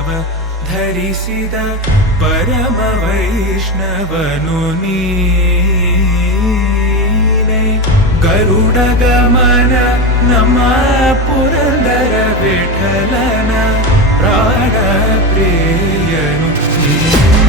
तव धरिसित परम वैष्णवनु गरुडगमन नम पुरन्दर विठलन प्राणप्रेयनु